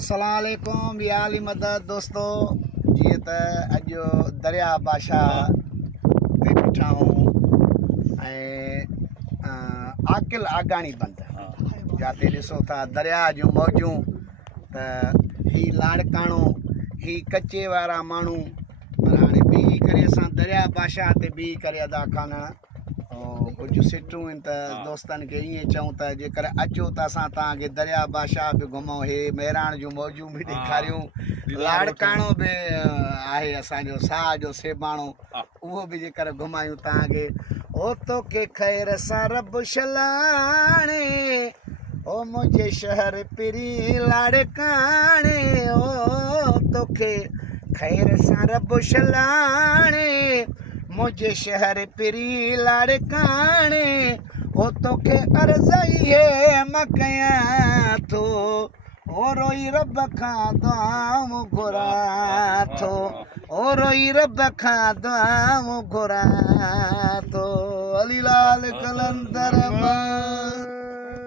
अस्सलाम वालेकुम या अली मदद दोस्तों जी त अॼु दरिया बादशाह ते बीठा हूँ आकिल आगानी बंद जाते ॾिसो था दरिया जूं मौजूं त ही लाड़काणो ही कच्चे वारा माण्हू पर हाणे बीही करे असां दरिया बादशाह ते बीही करे अदा करणु कुझु सिटूं आहिनि त दोस्तनि खे ईअं चऊं त जेकर अचो त असां तव्हांखे दरिया बादशाह बि घुमूं हे मेराण जूं मौजूं बि ॾेखारियूं लाड़काणो बि आहे असांजो साह जो सेबाणो उहो बि जेकर घुमायूं तव्हांखे ओ तोखे ख़ैर सां रब छलाणे ओ मुंहिंजे शहर पिरी लाड़काणे ओ तोखे ख़ैर सां रब छलाणे मुझे शहर पिरी लाड़काणे ओ तोखे अर्ज़ई मकया थो ओ रोई रब खां दुआऊं घुरा थो ओ रोई रब खां दुआऊं घुरा थो अली लाल कलंदर